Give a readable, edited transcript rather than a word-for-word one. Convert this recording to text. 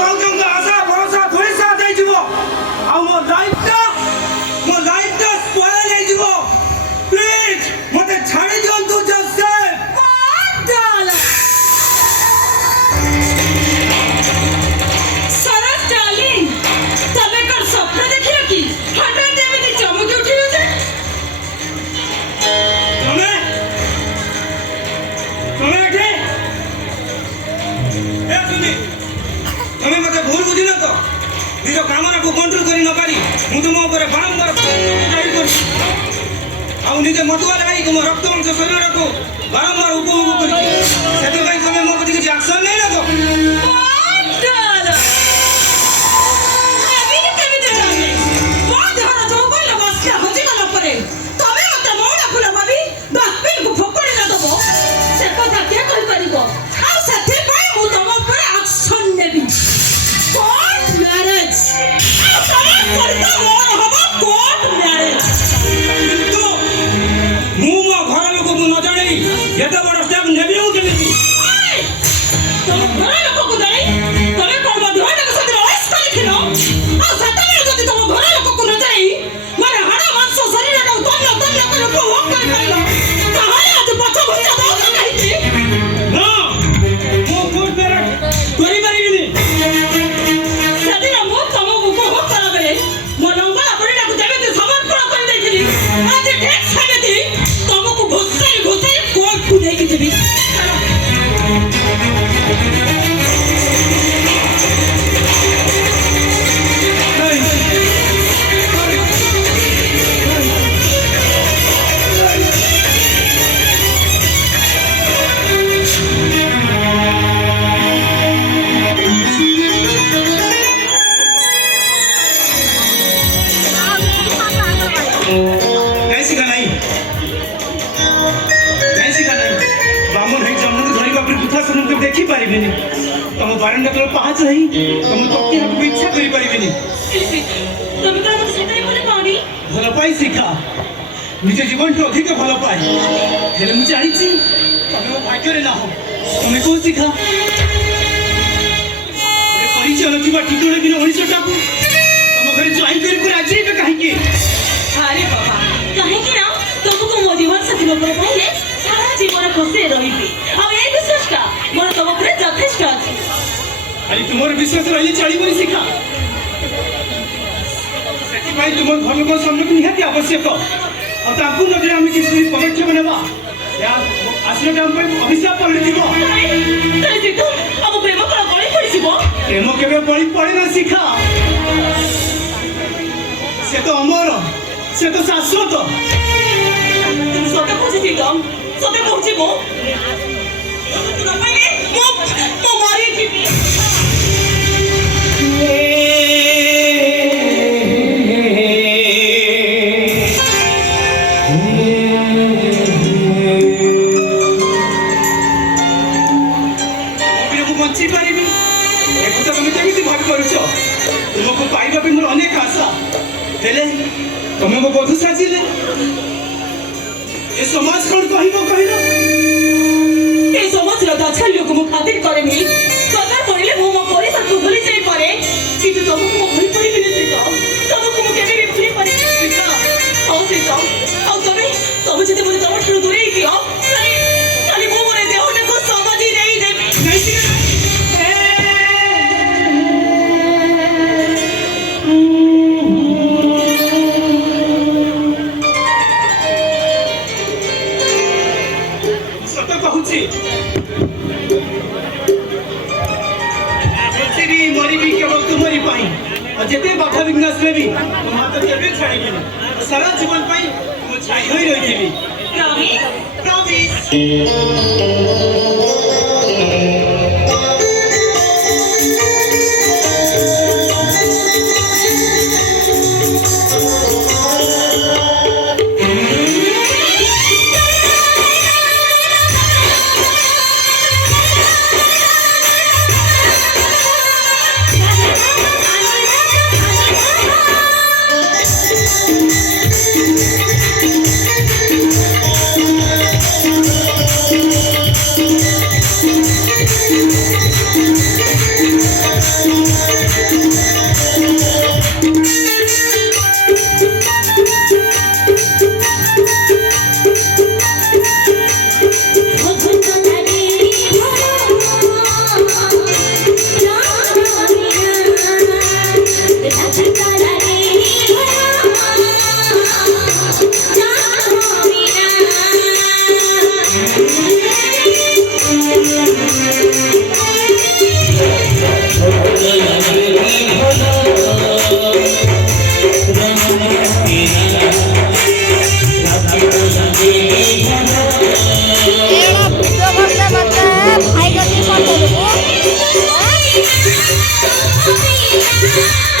ଭାଉଜଙ୍କ ଆଶା ଭରସା ଧୋଇସା ଦେଇଯିବ ଆଉ ମୋ ଲାଇଫଟା ସ୍ପଏଲ୍ ହେଇଯିବ। ପ୍ଲିଜ ମତେ ଛାଡ଼ି ଦିଅନ୍ତୁ ଜୋସେଫ। ସରସ ଡାର୍ଲିଂ, ତମେ କଣ ସ୍ୱପ୍ନ ଦେଖିଲ କି? ହଠାତ୍ ଏମିତି ଚମକି ଉଠିଲ ଯେ? ତମେ ଏଠି ତମେ ମତେ ଭୁଲ ବୁଝିଲ ତ? ନିଜ କାମନାକୁ କଣ୍ଟ୍ରୋଲ କରି ନ ପାରି ମୁଁ ତୁମ ଉପରେ ବାରମ୍ବାର ଜାରି କରୁଛି ଆଉ ନିଜେ ମତୁଆ ଲାଗି ତୁମ ରକ୍ତବଂଶ ଶରୀରକୁ ବାରମ୍ବାର ଉପଭୋଗ କରିଛି। ସେଥିପାଇଁ ତମେ ମୋ ପ୍ରତି କିଛି ଆକ୍ସନ ନେଇନ ତ? ମୁଁ ମୋ ଘର ଲୋକକୁ ନ ଜଣେଇ ଏତେ ବଡ଼ ଷ୍ଟେପ୍ ନେବି ମୁଁ କେମିତି? ତମ ଘର ଲୋକକୁ ଜଣେଇ ତମେ କଣ ମୋ ଦେହଟାକୁ ସେଥିରେ ଅଏସ୍ କରିଥିଲ? ଆଉ ସେତେବେଳେ ଯଦି ତମ ଘର ଲୋକକୁ ନ ଜଣେଇ ମାନେ ହାଡ଼ ମାଂସ ଶରୀରଟାକୁ ତନ୍ୟ କରି ଉପଭୋଗ କରିପାରିଲ ତାହେଲେ ଆଜି ପଛ ଘୁଞ୍ଚା ଦଉଛ କାହିଁକି? ନା ମୁଁ କରିପାରିବିନି। ସେଦିନ ମୁଁ ତମକୁ ଉପଭୋଗ କଲା ବେଳେ ମୋ ଲଙ୍ଗଳା ବଡ଼ିଟାକୁ ଯେମିତି ସମର୍ପଣ କରିଦେଇଥିଲି ଆଜି ଠିକ୍ ସେମିତି ତମକୁ ଘୋଷାଇ କୋର୍ଟକୁ ନେଇକି ଯିବି। ଦେଖିପାରିବିନି ତମ ବାରଣ୍ଡା ତଳ ପାହାଚ ହେଇ ତମ ତୋଟି ହାତକୁ ଇଚ୍ଛା କରିପାରିବିନି। ତମେ ତ ମତେ ସତରେ ଭଲ ପାଉନି। ଭଲ ପାଇ ଶିଖା ନିଜ ଜୀବନଠୁ ଅଧିକ ଭଲ ପାଏ। ହେଲେ ମୁଁ ଜାଣିଛି ତମେ ମୋ ଭାଗ୍ୟରେ ନାହ। ତମେ କୋଉ ଶିଖା ପରିଚୟ ନଥିବା ଟିଟୋଳ ଦିନ ମଣିଷଟାକୁ ତମ ଘରେ ଜଏନ୍ କରି ରାଜି ହେବେ କାହିଁକି? ଆରେ ବାବା କାହିଁକି ନା ତମକୁ ମୋ ଜୀବନ ସାଥୀ ଭାବରେ ପାଇଲେ ସାରା ଜୀବନ ଖୁସିରେ ରହିବି ଆଉ ଏଇ ବିଶ୍ୱାସଟା ମୋର ତମ ଉପରେ ଯଥେଷ୍ଟ ଅଛି। ଖାଲି ତୁମର ବିଶ୍ୱାସ ରହିଲେ ଚଳିବନି ଶିଖା। ସେଥିପାଇଁ ତୁମର ଘର ଲୋକଙ୍କ ସମ୍ମୁଖ ନିହାତି ଆବଶ୍ୟକ ଆଉ ତାଙ୍କୁ ନଜରେ ଆମେ କିଛି ପଦକ୍ଷେପ ନେବା। ଆସିଲଟା ଆମ ପାଇଁ ଅଭିଶାପ ପଡ଼ିଯିବ। ଆମ ପ୍ରେମ କଣ ବଳି ପଡ଼ିଯିବ? ପ୍ରେମ କେବେ ବଳି ପଡ଼େ ନା ଶିଖା। ସେ ତ ଅମର, ସେ ତ ଶାଶ୍ୱତ। ସତେ କହୁଛି ସତେ କହୁଛି ମୁଁ ମରିଯିବି। ବଞ୍ଚି ପାରିବି ଏକଥା ତମେ କେମିତି ଭାବିପାରୁଛ? ତୁମକୁ ପାଇବା ପାଇଁ ମୋର ଅନେକ ଆଶା। ହେଲେ ତମେ ମୋ ବଧୂ ସାଜିଲେ ଏ ସମାଜ କଣ କହିବ କହିଲ? ଏ ସମାଜର ତାଚ୍ଛଲ୍ୟକୁ ମୁଁ ଖାତିର କରେନି। ଦରକାର ପଡ଼ିଲେ ମୁଁ ମୋ ପରିବାରକୁ ଭୁଲି ଯାଇପାରେ କିନ୍ତୁ ତମକୁ ମୁଁ ଭୁଲି ପାରିବିନି ସୀତ। ତମକୁ ମୁଁ କେବେ ବି ଭୁଲି ପାରିବିନି ସୀତ। ଆଉ ସୀତ ଆଉ ତମେ ଯଦି ମୋତେ ତମଠାରୁ ଦୂରେଇ ଦିଅ ତାହେଲେ ମୁଁ ମୋର ଦେହଟାକୁ ସମାଧି ଦେଇଦେବି। मरिबी केवल तुम्हारी पाई और जेते बाधा विघ्न आसले भी तुम हाथ केबे छाड़ीबेनी सारा जीवन पाई तुम छाई होई रहिबी। Promise promise. Thank you.